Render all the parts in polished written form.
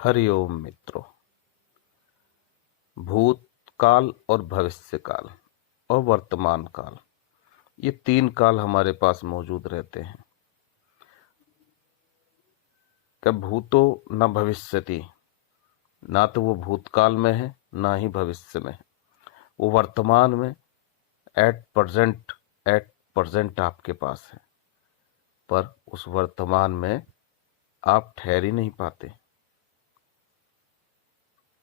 हरिओम मित्रों। भूतकाल और भविष्य काल और वर्तमान काल, ये तीन काल हमारे पास मौजूद रहते हैं। क्या भूतो न भविष्यति, ना तो वो भूतकाल में है ना ही भविष्य में है। वो वर्तमान में एट प्रेजेंट आपके पास है, पर उस वर्तमान में आप ठहर ही नहीं पाते।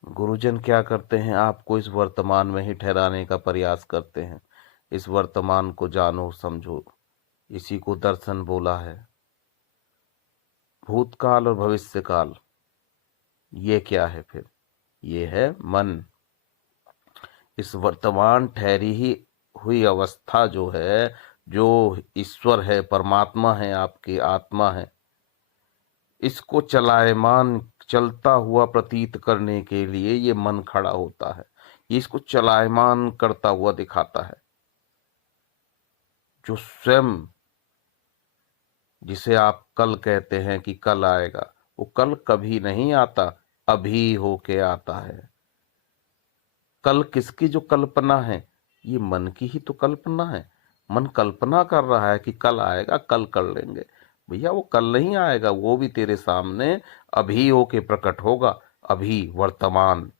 गुरुजन क्या करते हैं, आपको इस वर्तमान में ही ठहराने का प्रयास करते हैं। इस वर्तमान को जानो समझो, इसी को दर्शन बोला है। भूतकाल और भविष्य काल, ये क्या है फिर? ये है मन। इस वर्तमान ठहरी ही हुई अवस्था जो है, जो ईश्वर है, परमात्मा है, आपकी आत्मा है, इसको चलायमान चलता हुआ प्रतीत करने के लिए ये मन खड़ा होता है। ये इसको चलायमान करता हुआ दिखाता है। जो स्वयं, जिसे आप कल कहते हैं कि कल आएगा, वो कल कभी नहीं आता, अभी होके आता है। कल किसकी जो कल्पना है, ये मन की ही तो कल्पना है। मन कल्पना कर रहा है कि कल आएगा, कल कर लेंगे। भैया वो कल नहीं आएगा, वो भी तेरे सामने अभी होके प्रकट होगा, अभी वर्तमान।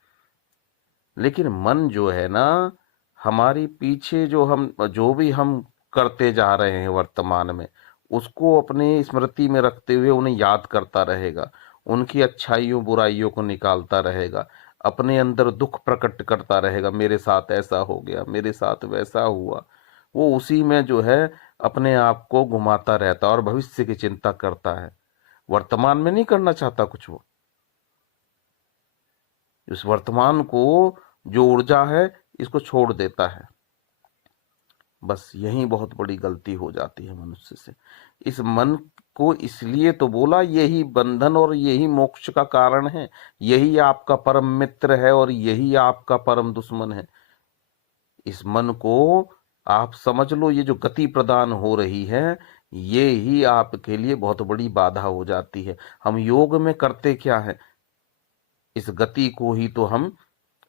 लेकिन मन जो है ना, हमारी पीछे जो भी हम करते जा रहे हैं वर्तमान में, उसको अपने स्मृति में रखते हुए उन्हें याद करता रहेगा, उनकी अच्छाइयों बुराइयों को निकालता रहेगा, अपने अंदर दुख प्रकट करता रहेगा। मेरे साथ ऐसा हो गया, मेरे साथ वैसा हुआ। वो उसी में जो है अपने आप को घुमाता रहता है और भविष्य की चिंता करता है। वर्तमान में नहीं करना चाहता कुछ वो। इस वर्तमान को, जो ऊर्जा है, इसको छोड़ देता है। बस यही बहुत बड़ी गलती हो जाती है मनुष्य से। इस मन को इसलिए तो बोला, यही बंधन और यही मोक्ष का कारण है। यही आपका परम मित्र है और यही आपका परम दुश्मन है। इस मन को आप समझ लो, ये जो गति प्रदान हो रही है, ये ही आपके लिए बहुत बड़ी बाधा हो जाती है। हम योग में करते क्या है, इस गति को ही तो हम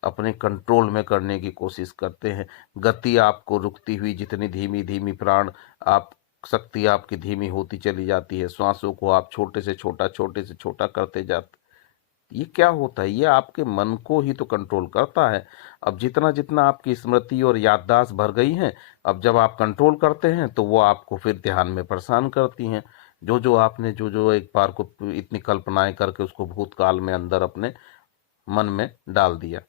अपने कंट्रोल में करने की कोशिश करते हैं। गति आपको रुकती हुई जितनी धीमी धीमी प्राण आप, शक्ति आपकी धीमी होती चली जाती है। श्वासों को आप छोटे से छोटा करते जाते, ये क्या होता है? ये आपके मन को ही तो कंट्रोल करता है। अब जितना जितना आपकी स्मृति और याददाश्त भर गई है, अब जब आप कंट्रोल करते हैं तो वो आपको फिर ध्यान में परेशान करती हैं। जो जो आपने जो जो एक बार को इतनी कल्पनाएं करके उसको भूतकाल में अंदर अपने मन में डाल दिया,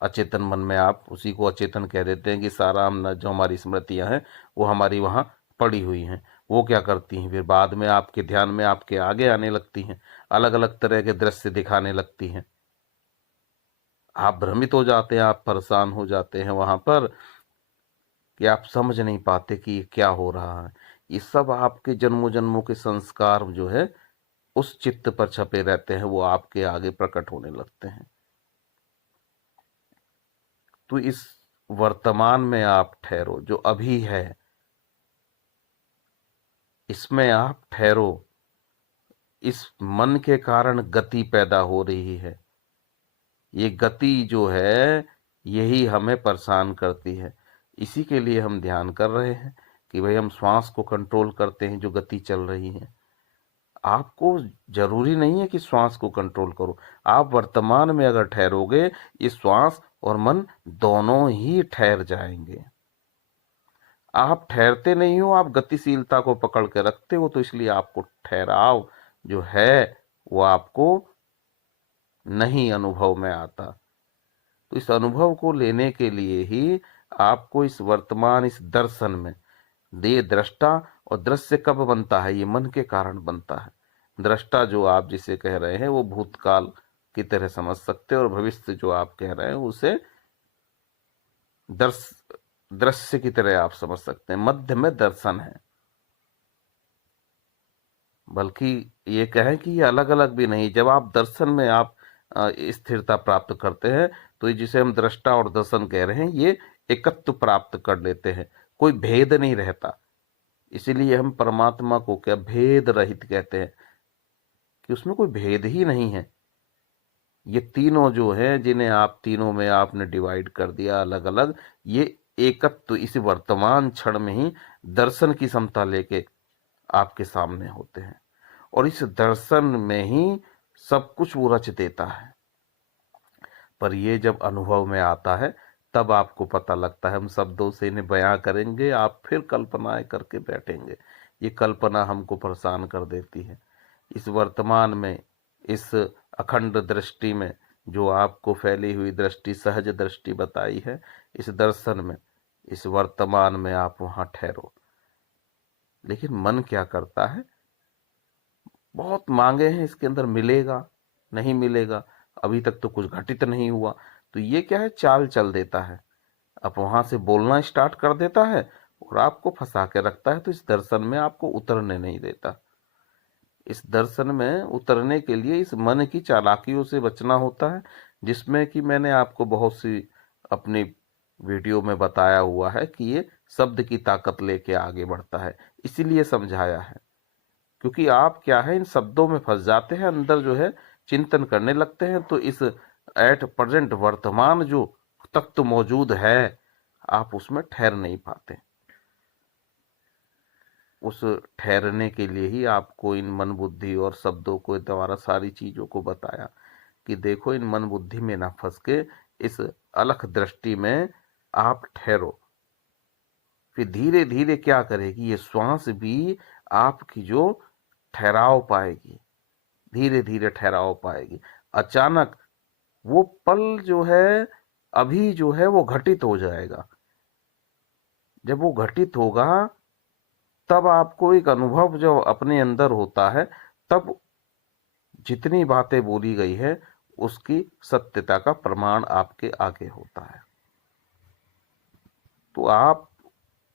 अचेतन मन में, आप उसी को अचेतन कह देते हैं कि सारा हम जो हमारी स्मृतियां हैं वो हमारी वहां पड़ी हुई हैं। वो क्या करती हैं, फिर बाद में आपके ध्यान में आपके आगे आने लगती हैं, अलग अलग तरह के दृश्य दिखाने लगती हैं। आप भ्रमित हो जाते हैं, आप परेशान हो जाते हैं वहां पर, कि आप समझ नहीं पाते कि ये क्या हो रहा है। ये सब आपके जन्मों जन्मों के संस्कार जो है उस चित्त पर छपे रहते हैं, वो आपके आगे प्रकट होने लगते हैं। तो इस वर्तमान में आप ठहरो, जो अभी है इसमें आप ठहरो। इस मन के कारण गति पैदा हो रही है। ये गति जो है, यही हमें परेशान करती है। इसी के लिए हम ध्यान कर रहे हैं कि भाई हम श्वास को कंट्रोल करते हैं, जो गति चल रही है। आपको जरूरी नहीं है कि श्वास को कंट्रोल करो। आप वर्तमान में अगर ठहरोगे, ये श्वास और मन दोनों ही ठहर जाएंगे। आप ठहरते नहीं हो, आप गतिशीलता को पकड़ के रखते हो, तो इसलिए आपको ठहराव जो है वो आपको नहीं अनुभव में आता। तो इस अनुभव को लेने के लिए ही आपको इस वर्तमान, इस दर्शन में, दे दृष्टा, और दृश्य कब बनता है, ये मन के कारण बनता है। दृष्टा जो आप जिसे कह रहे हैं वो भूतकाल की तरह समझ सकते हैं, और भविष्य जो आप कह रहे हैं उसे दृश्य की तरह आप समझ सकते हैं। मध्य में दर्शन है। बल्कि ये कहें कि ये अलग अलग भी नहीं। जब आप दर्शन में आप स्थिरता प्राप्त करते हैं, तो ये जिसे हम दृष्टा और दर्शन कह रहे हैं, ये एकत्व प्राप्त कर लेते हैं, कोई भेद नहीं रहता। इसीलिए हम परमात्मा को क्या भेद रहित कहते हैं, कि उसमें कोई भेद ही नहीं है। ये तीनों जो हैं, जिन्हें आप तीनों में आपने डिवाइड कर दिया अलग अलग, ये एकत्व इस वर्तमान क्षण में ही दर्शन की समता लेके आपके सामने होते हैं, और इस दर्शन में ही सब कुछ वो रच देता है। पर ये जब अनुभव में आता है तब आपको पता लगता है। हम शब्दों से इन्हें बयां करेंगे, आप फिर कल्पनाएं करके बैठेंगे। ये कल्पना हमको परेशान कर देती है। इस वर्तमान में, इस अखंड दृष्टि में, जो आपको फैली हुई दृष्टि, सहज दृष्टि बताई है, इस दर्शन में, इस वर्तमान में आप वहां ठहरो। लेकिन मन क्या करता है, बहुत मांगे हैं इसके अंदर, मिलेगा नहीं मिलेगा, अभी तक तो कुछ घटित नहीं हुआ। तो ये क्या है, चाल चल देता है, अब वहां से बोलना स्टार्ट कर देता है और आपको फंसा के रखता है। तो इस दर्शन में आपको उतरने नहीं देता। इस दर्शन में उतरने के लिए इस मन की चालाकियों से बचना होता है, जिसमें कि मैंने आपको बहुत सी अपनी वीडियो में बताया हुआ है कि ये शब्द की ताकत लेके आगे बढ़ता है। इसीलिए समझाया है, क्योंकि आप क्या है, इन शब्दों में फंस जाते हैं, अंदर जो है चिंतन करने लगते हैं, तो इस एट प्रेजेंट वर्तमान जो तत्व मौजूद है, आप उसमें ठहर नहीं पाते। उस ठहरने के लिए ही आपको इन मन बुद्धि और शब्दों को द्वारा सारी चीजों को बताया कि देखो, इन मन बुद्धि में ना फंस के इस अलख दृष्टि में आप ठहरो। फिर धीरे धीरे क्या करेगी, ये श्वास भी आपकी जो ठहराव पाएगी, धीरे धीरे ठहराव पाएगी। अचानक वो पल जो है, अभी जो है वो घटित हो जाएगा। जब वो घटित होगा तब आपको एक अनुभव जो अपने अंदर होता है, तब जितनी बातें बोली गई है उसकी सत्यता का प्रमाण आपके आगे होता है। तो आप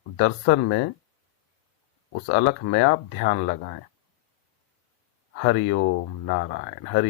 दर्शन में, उस अलख में आप ध्यान लगाएं। हरि ओम नारायण हरि।